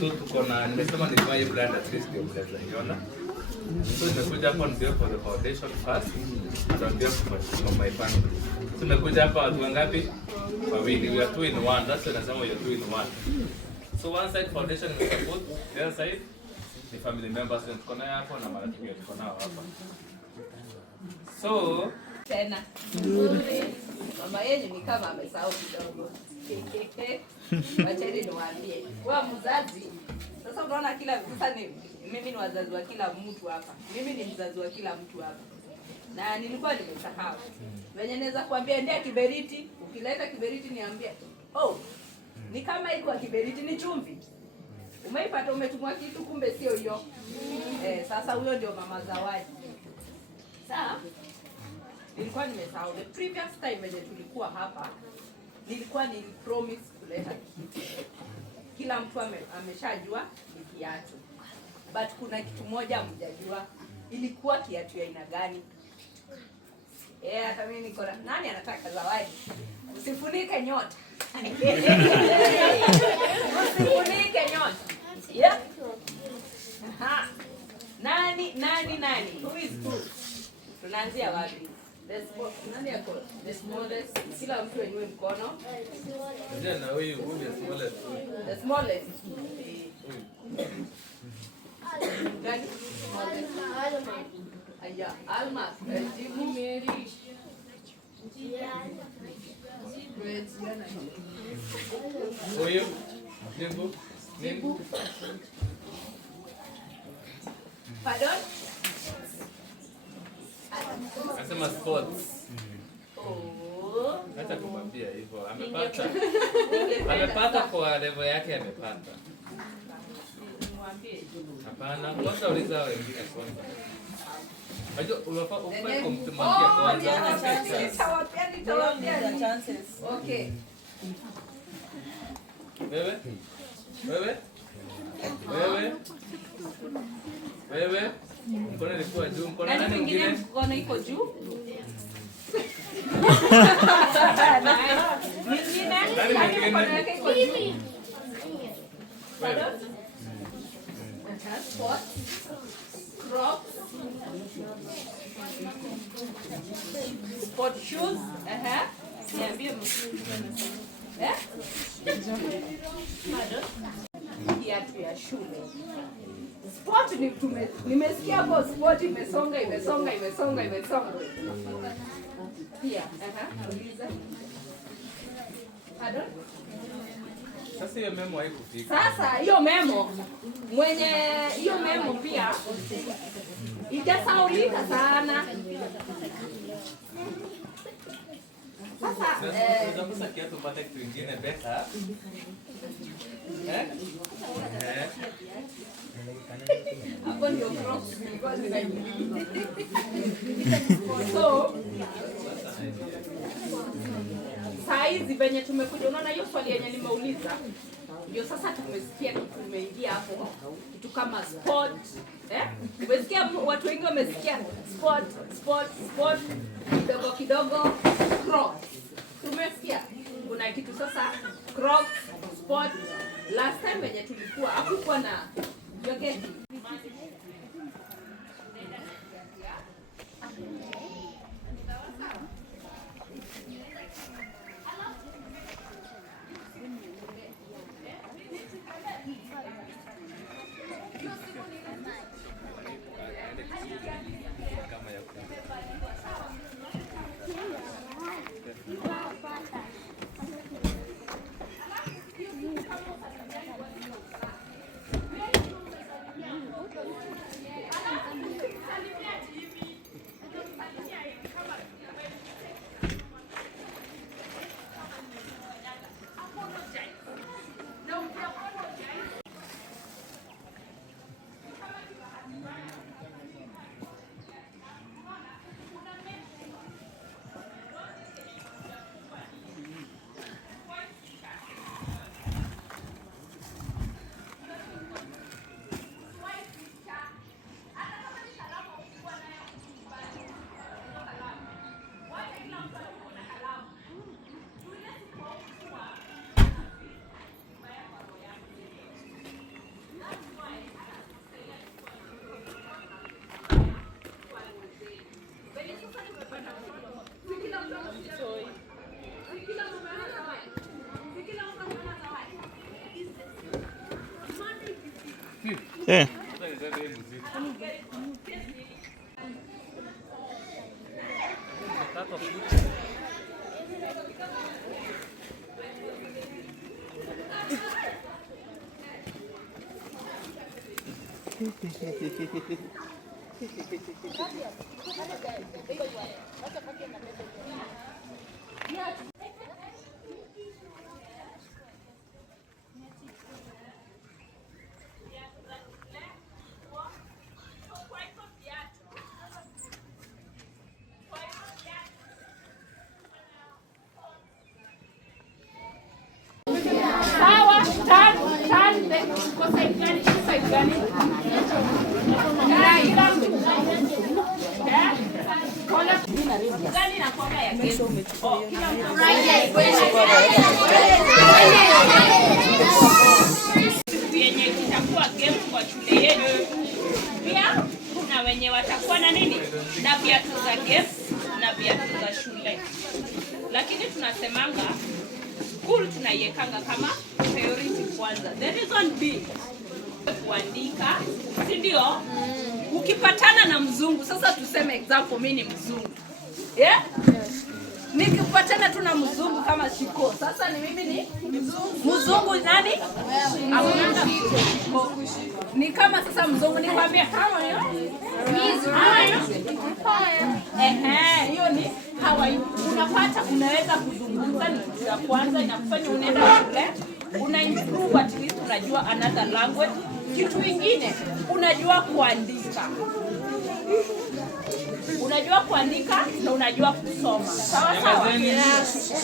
So tuko na nimesema ni kama blood at least ndio mleza iona. So nimekuja hapa ndio for the foundation first. Ndio for my family. So nimekuja hapa watu wangapi? Wawili. We are 2 in 1. That's what nasema we are 2 in 1. So one side foundation is support, the other side the family members tuko nayo hapo na marafiki tuko nao hapa. So tena mama yenu ni kama amesahau kidogo. Wacheni niwaambie. Kwa mzazi sasa unaona kila sasa ni mimi ni wazazi wa kila mtu hapa. Mimi ni mzazi wa kila mtu hapa. Na nilikuwa nimesahau. Wenye naweza kuambia ndia kiberiti, ukileta kiberiti niambie. Oh, ni kama iko kiberiti ni chumvi. Umeipata umetumwa kitu kumbe sio hiyo. Sasa huyo ndio mama Zawadi. Sawa? Nilikuwa nimesahau. The previous time when tulikuwa hapa, nilikuwa ni promise kuleta kitu. Kila mtu ameshajua ni kiatu. But kuna kitu moja mjajua. Ilikuwa kiatu ya aina gani? Hata mimi niko nani anataka Zawadi? Usifunike nyota. Usifunike nyota. Yeah. Aha. Nani? Who is who? Tunaanzia wapi? Nani yako? The smallest. Kila mtu anywe mkono. ndio na huyu the smallest. The smallest. Gani? Aya, Alma. Jibu Mary. Huyu Nimbu. Pardon? Anasema sports. Oh. Hata kumwambia hivyo. Amepata kwa level yake amepata. Mwambie. Hapana, kwanza uliza wengine kwanza. Unajua unafaa ufanye kumtumania kwanza. Nitawapia chances. Okay. Wewe? Mkono ilikuwa juu, mkono nani mwingine? Mkono iko juu. Mwingine? Nani mkono yake iko juu? Pardon? Sport. Crocs. Sport shoes. Niambie kiatu ya shule. Sport ni nimesikia hapo sport imesonga. Pia, uliza. Pardon? Sasa hiyo memo haikufika. Sasa hiyo memo hiyo memo pia itasaulika sana. Sasa unaweza kiatu pata kitu kingine better. Hapo ndio crocs zilikuwa so saizi venye tumekuja, unaona hiyo swali yenye nimeuliza ndio sasa tumesikia tumeingia hapo kitu kama sport. Umesikia watu wengi wamesikia sport kidogo crocs. Tumesikia kuna kitu sasa crocs, sport. Last time venye tulikuwa hakukuwa na jogging. yenye kitakuwa game kwa shule yetu. Pia kuna wenye watakuwa na nini? Na viatu za game na viatu za shule. Lakini tunasemanga school tunaiwekanga kama priority kwanza. The reason being kuandika, si ndio? Ukipatana na mzungu, sasa tuseme example mimi ni mzungu. Yeah? Nikipatana tu na mzungu kama Shiko. Sasa ni mimi ni mzungu nani? Ni kama sasa mzungu nikwambia kama hiyo. Hiyo ni hawa. Unapata unaweza kuzungumza ni kitu ya kwanza inakufanya unaenda shule. Una improve at least unajua another language. Kitu kingine unajua kuandika. Unajua kuandika na unajua kusoma. Sawa sawa.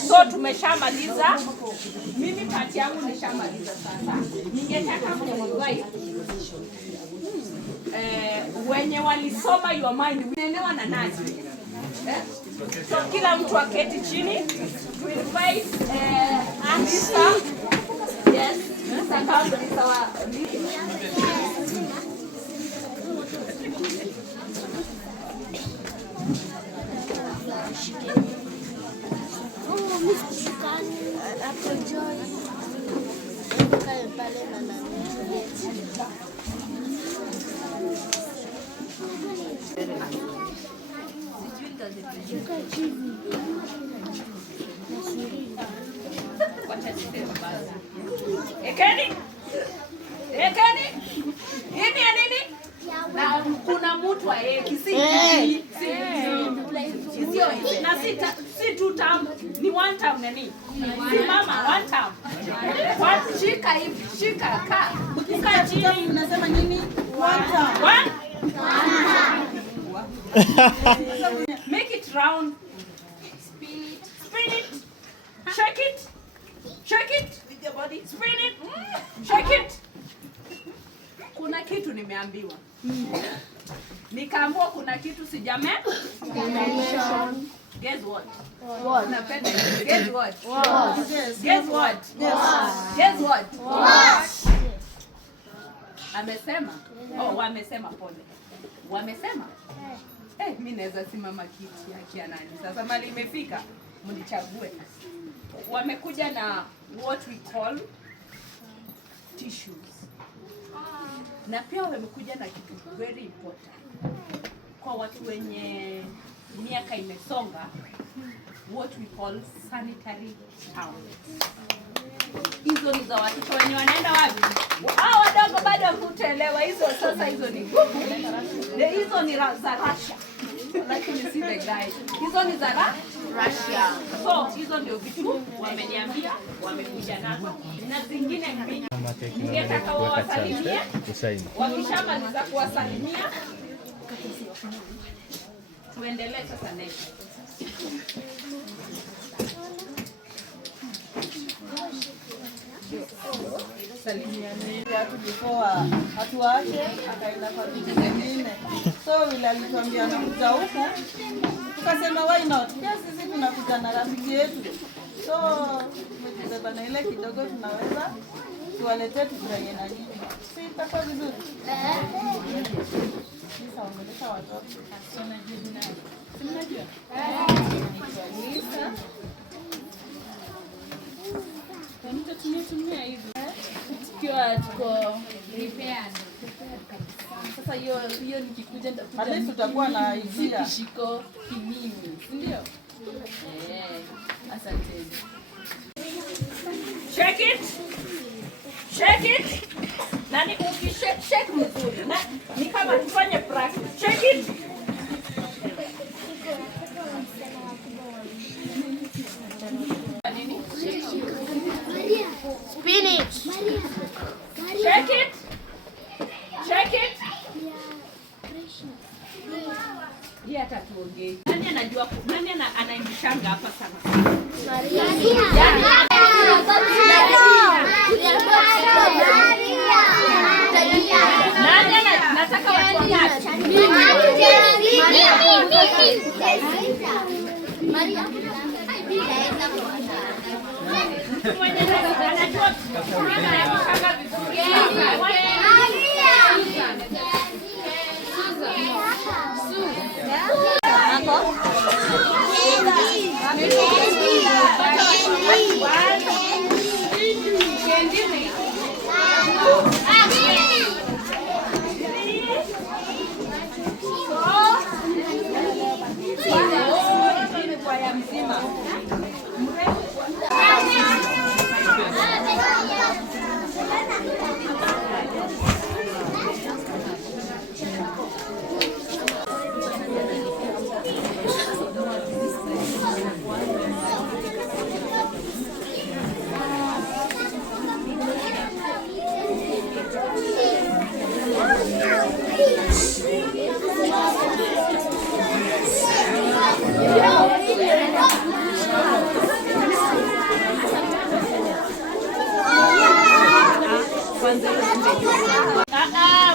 So tumeshamaliza. Mimi part yangu nishamaliza sasa. Ningetaka kuongelea wenye walisoma your mind unaelewa na nani? So kila mtu aketi chini. We invite Anissa. Yes, Anissa kama ni sawa. Na kuna mtu na si two term ni one term nani? Si mama one term. Shika hivi, shika ka. Ukika chini unasema nini? One term. One? Make it round. Spin it. Shake it. Shake it with your body. Spin it. Shake it. Kuna kitu nimeambiwa. Nikaambiwa kuna kitu sijame. Guess what? What? Napenda. Guess what? What? Guess what? Guess what? What? Amesema. Oh, wamesema pole. Wamesema? Mimi naweza simama kiti ya nani? Sasa mali imefika, mnichague. Wamekuja na what we call tissues. Na pia wamekuja na kitu very important. Kwa watu wenye miaka imesonga, what we call sanitary towels. Hizo ni za watoto wenye wanaenda wapi? Hao wadogo bado hutaelewa hizo, sasa hizo ni ngumu. Hizo ni za Russia. Lakini si the guy. Hizo ni za Russia. So hizo ndio vitu wameniambia wamekuja nazo. Na zingine mbili. Ningetaka wawasalimie. Wakishamaliza kuwasalimia tuendelee sasa next. Hatuache akaenda kwa vitu vingine. So vile alituambia anakuja huku, tukasema why not? Pia sisi tunakuja na rafiki yetu. So tumebeba na ile kidogo tunaweza tuwaletee tufurahie na nyinyi. Si itakuwa vizuri? Sasa ongelesha watoto. Unajua? Tumia hivi. sure tuko prepared. Sasa hiyo nikikuja nitakuja. At least utakuwa na idea. Kishiko kimimi, ndio? Asante. Shake it. Nani ukishake mzuri. Na ni kama tufanye practice. Shake it. Spinach. Shake it. Dia tatuongee. Nani anajua nani anaingishanga hapa sana? Maria. Nani nataka watu wangapi? Maria.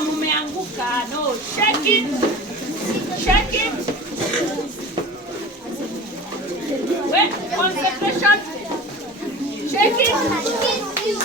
Mumeanguka. No, shake it. Wait, concentration. Shake it.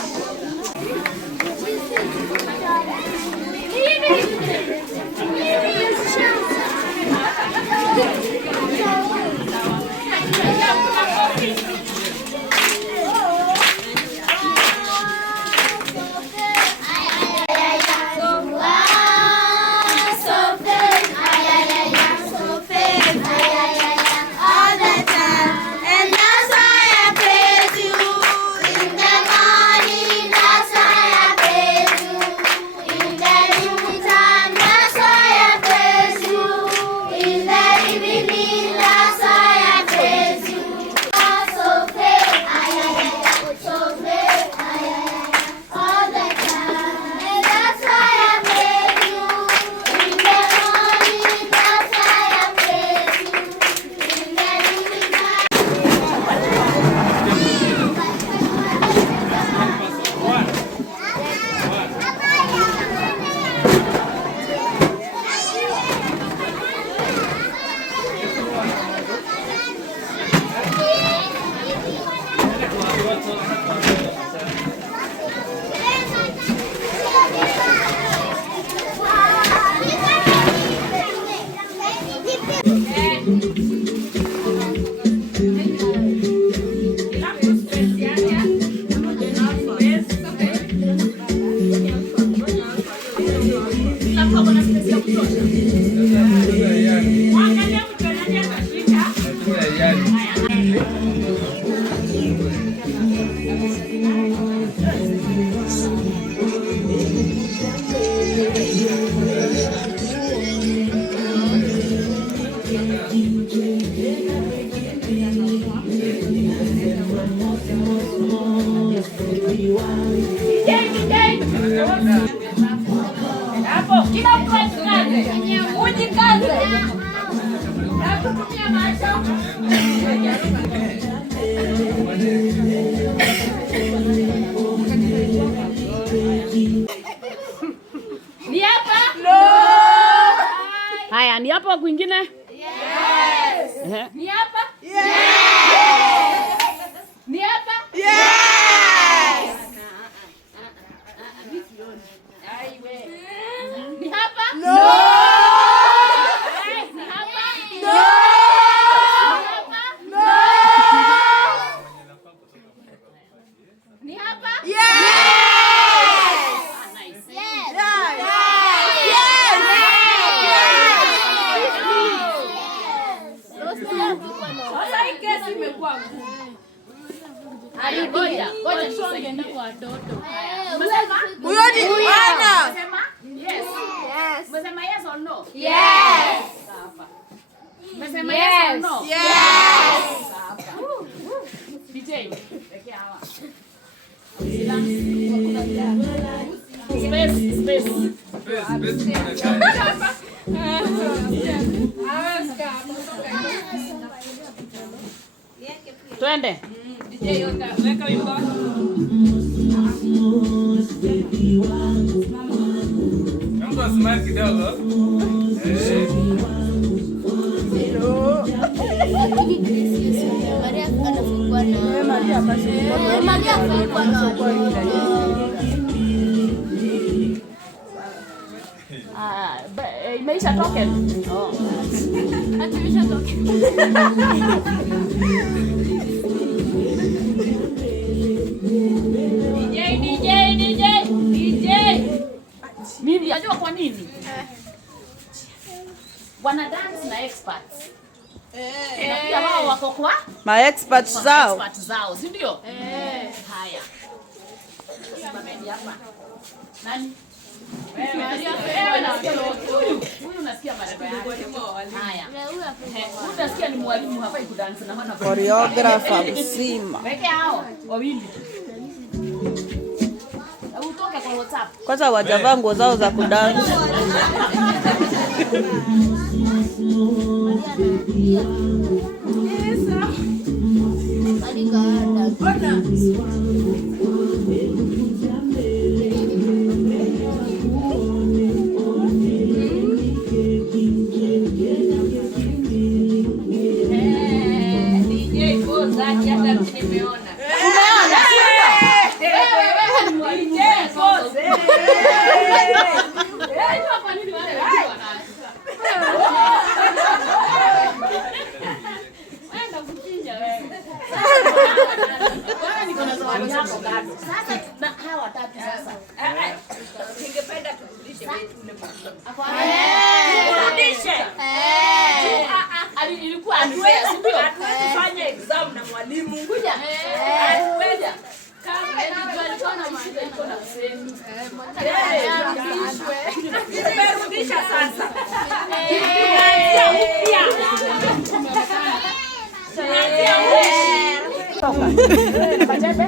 Hapo kila mtu ajikaze. Ujikaze. Nakutumia macho. Ni hapa? No. Haya, ni hapa kwingine? Yes. Ni hapa? Yes. Ni hapa? Yes. Ni hapa? No. Ni hapa? No. No. Ni hapa? Yes. no? Yes. DJ, weke hawa. Space. Twende. DJ weka wimbo. Mungu smile kidogo. Maria anafungua na Maria anafungua na imeisha token. Oh. Atimisha token. DJ. Mimi unajua kwa nini? Wana dance na experts. Na wao wako kwa experts zao, si ndio? Haya. Simameni hapa. Nani? Huyu unasikia maraba yake. Haya. Huyu unasikia ni mwalimu hapa ikudance na wana choreographer mzima. Weke hao wawili. Utoke kwa WhatsApp. Kwanza wajavaa nguo zao za kudance. Sasa na hawa watatu sasa. Ningependa turudishe wetu ule mwalimu. Turudishe. Ilikuwa hatuwezi kufanya exam na mwalimu. Kuja. Hatuwezi. Kama alikuwa na mashida iko na kusemi. Tumerudisha sasa. Tunaanzia upya. Kajebe.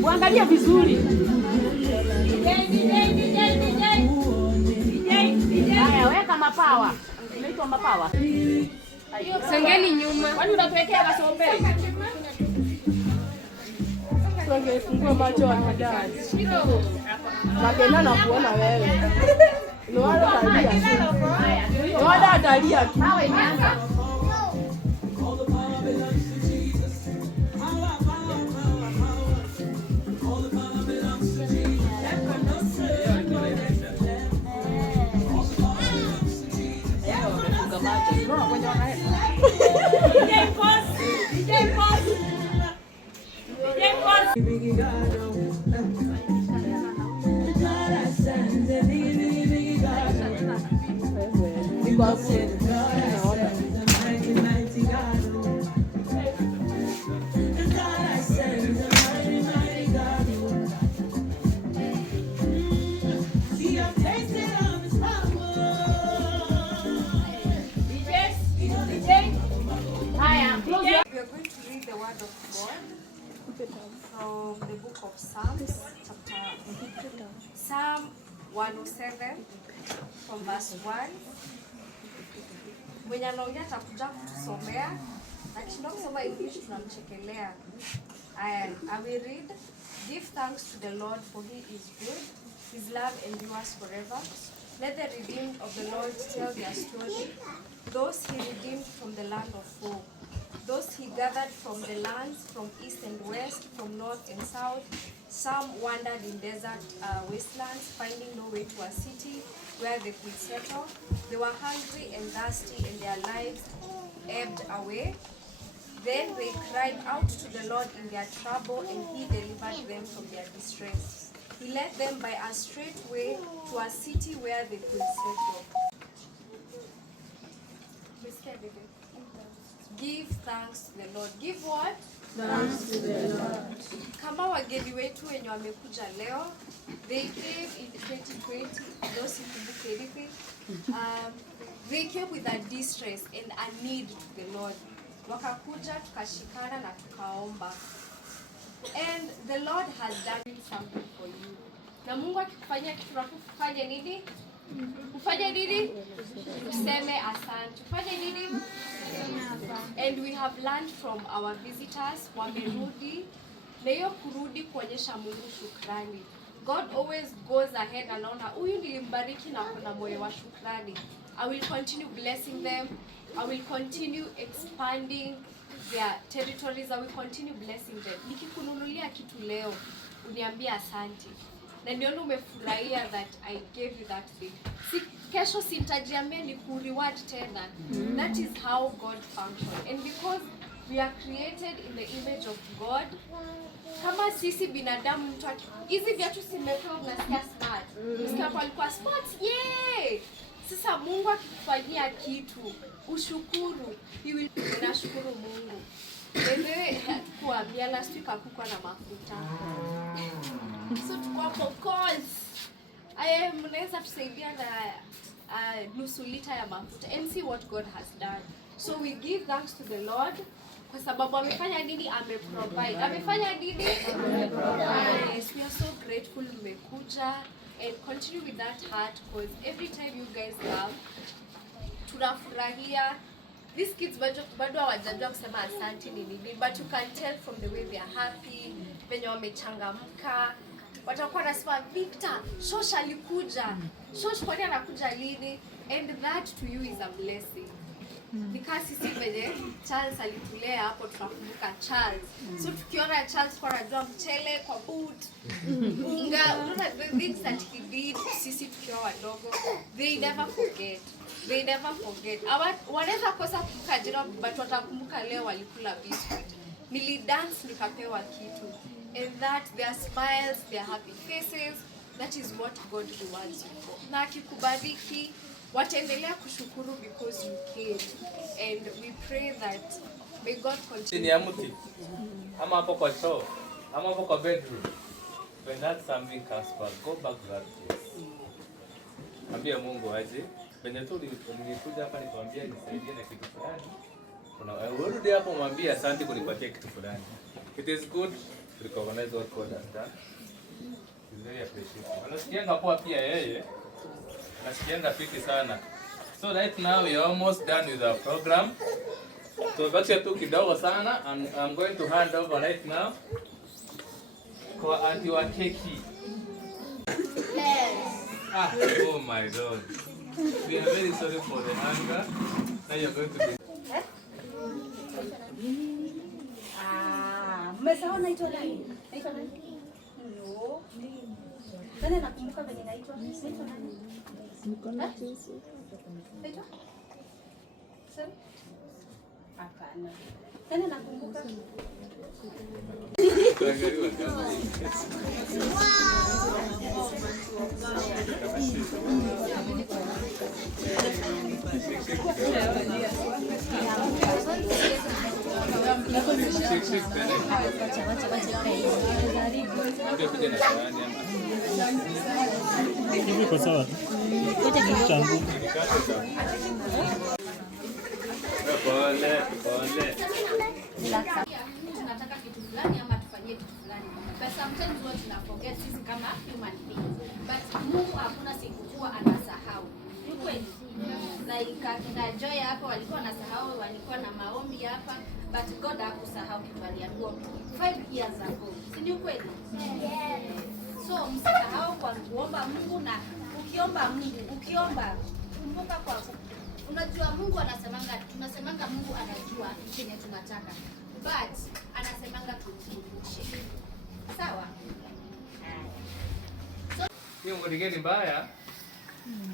Muangalie vizuri. Haya, weka mapawa. Inaitwa mapawa. Songeni nyuma. Kwani unatuwekea kasombele? Ungefungua macho wanadaji. Magena na kuona wewe. Ni wale atalia. Ni wale atalia tu. Hawa imeanza. From the book of Psalms, Psalm 107 from verse 1. Mwenye anaongea atakuja kutusomea, na kishinda kusoma English tunamchekelea. I will read. Give thanks to the Lord, for he is good. His love endures forever. Let the redeemed of the Lord tell their story, those he redeemed from the land of woe. Those he gathered from the lands, from east and west, from north and south. Some wandered in desert wastelands, finding no way to a city where they could settle. They were hungry and thirsty, and their lives ebbed away. Then they cried out to the Lord in their trouble, and he delivered them from their distress. He led them by a straight way to a city where they could settle. Give thanks to the Lord. Give what? Kama wageni wetu wenye wamekuja leo, they came in 2020, those who anything. They came with a distress and a need to the Lord. Wakakuja, tukashikana na tukaomba. And the Lord has done something for you. Na Mungu akikufanyia kitu unafanya nini? Ufanye nini? Useme asante. Ufanye nini? And we have learned from our visitors, wamerudi. Na hiyo kurudi kuonyesha Mungu shukrani. God always goes ahead anaona huyu nilimbariki na kuna moyo wa shukrani. I will continue blessing them. I will continue expanding their territories. I will continue blessing them. Nikikununulia kitu leo, uniambia asante. Na niona umefurahia that I gave you that thing. Si kesho sintajiambia ni kureward tena. That is how God functions. And because we are created in the image of God, kama sisi binadamu mtu hizi viatu simepewa unasikia smart. Unasikia hapo alikuwa smart. Yeah! Sasa Mungu akikufanyia kitu, ushukuru. Nashukuru Mungu. Wewe kuambia last week hakukuwa na mafuta. So tukua calls. Mnaweza tusaidia na nusu lita ya mafuta and see what God has done. So we give thanks to the Lord. Kwa sababu amefanya nini? Ameprovide. Amefanya nini? Ameprovide. Yes, we are so grateful mmekuja and continue with that heart because every time you guys love, tunafurahia. These kids bado hawajajua kusema asante ni nini, but you can tell from the way they are happy, venye wamechangamka. Watakuwa nasema Victor, Shosh alikuja. Shosh kwani anakuja lini? And that to you is a blessing. Because sisi venye Charles alitulea hapo tunakumbuka Charles. So tukiona Charles kwa najua mchele kwa boot. Unga, unaona the things that he did sisi tukiwa wadogo. They never forget. They never forget. Wanaweza kosa kukumbuka jina but watakumbuka leo walikula biscuit. Nilidance nikapewa kitu. And that their smiles, their happy faces, that is what God rewards you for. Na akikubariki wataendelea kushukuru because you came, and we pray that may God continue. Ni ya mti ama hapo kwa choo ama hapo kwa bedroom, when that something comes back, go back to that place. Ambia Mungu aje penye tu nilikuja hapa nikwambia nisaidie na kitu fulani, urudi hapo mwambie asante kunipatia kitu fulani. It is good to recognize what God has done. It's very appreciated. Anasikianga poa pia yeye. Nasikianga fiti sana. So right now we are almost done with our program. So baki tu kidogo sana. I'm going to hand over right now kwa auntie wa keki. Yes. Oh my God. We are very sorry for the hunger. Now you're going to be Mmesahau naitwa nani? Naitwa nani? No. Nani nakumbuka venye naitwa? Naitwa nani? Niko na kesi. Naitwa? Sorry? Hapana. Nani nakumbuka? Iko sawa. Tunataka kitu fulani ama tufanyie kitu fulani. But sometimes what tuna forget sisi kama human beings. But Mungu hakuna siku kuwa anasahau. Ni kweli. Na Joy hapo walikuwa wanasahau, walikuwa na maombi hapa, but God hakusahau kitu aliambiwa 5 years ago. Si ni kweli? Yes. So msisahau kwa kuomba Mungu, na ukiomba kumbuka kwa unajua Mungu anasemanga, tunasemanga Mungu anajua chenye tunataka. But anasemanga tukumbuke. Sawa? hiyo ngoni mbaya.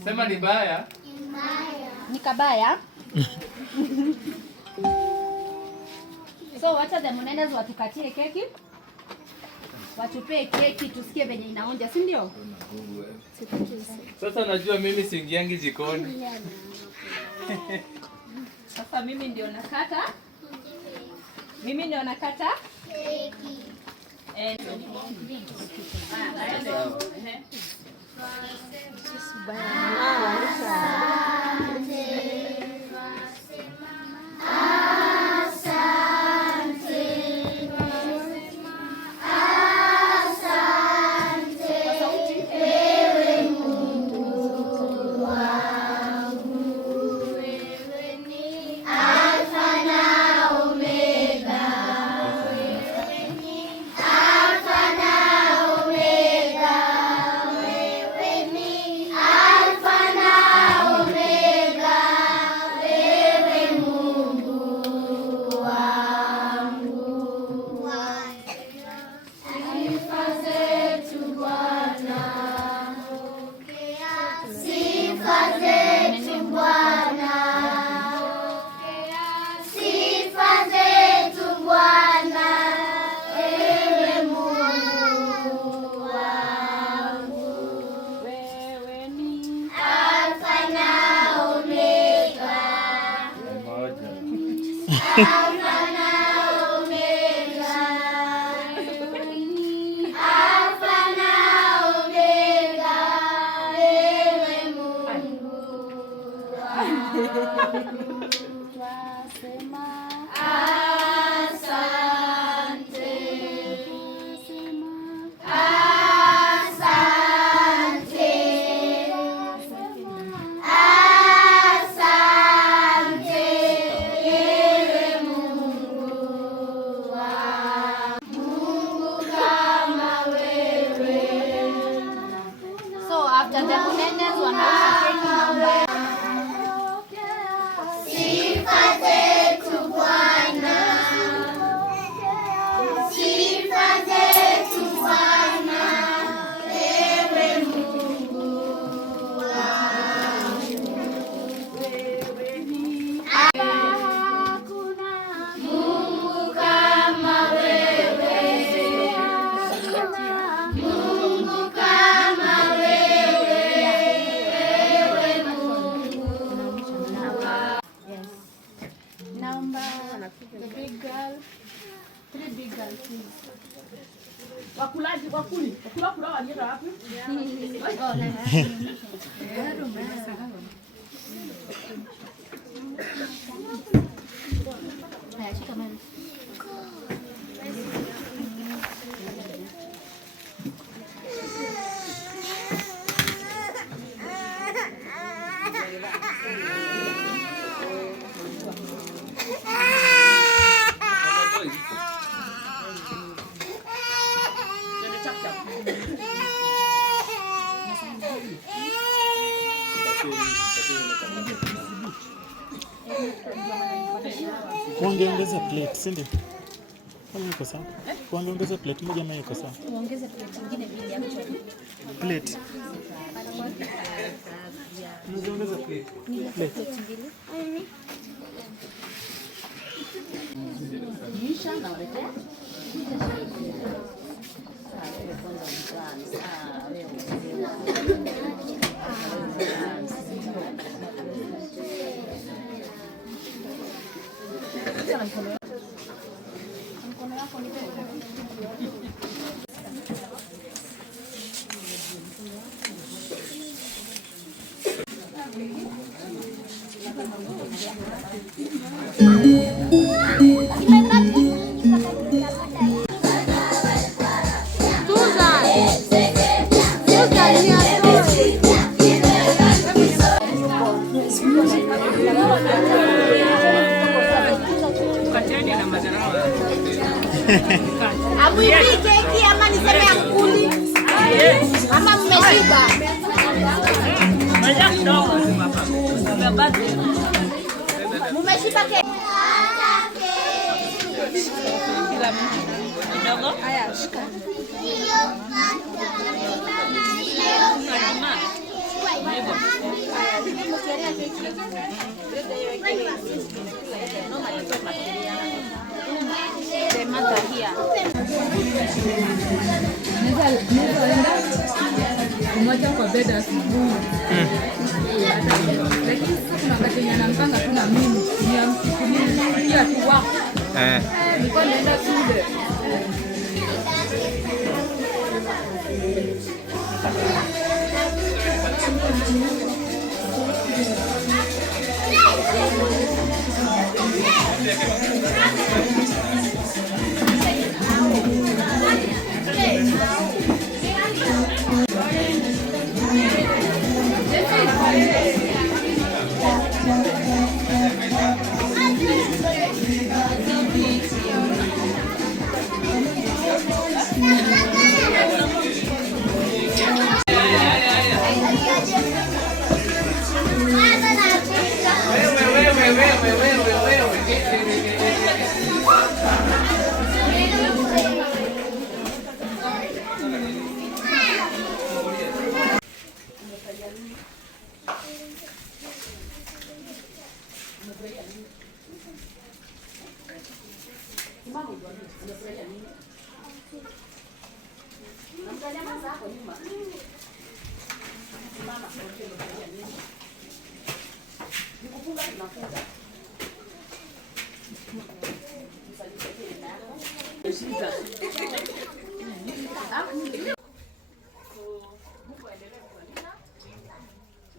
Sema ni mbaya. Ni kabaya. So wacha the Monenders watukatie keki. Watupee keki tusikie venye inaonja, si ndio? Sasa najua mimi siingiangi jikoni. Sasa mimi ndio nakata. Mimi ndio nakata keki. Wangeongeza plate, si ndio? Kama iko sawa. Wangeongeza plate moja na iko sawa. Uongeze plate nyingine mbili hapo. Plate. Ungeongeza plate. Plate mbili. Nisha na waletea. Amuipi keki ama niseme ya kuli? Ama mmeshiba? Mmeshiba keki? Haya, shika. Umoja kwa beda asubuhi. Lakini sasa kuna wakati anampanga tu na mimi. Ni pia tu wako. Nilikuwa naenda shule.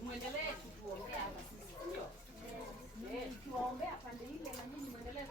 Muendelee kutuombea hapa sisi. Ndio. Tukiwaombea pande ile na nyinyi muendelee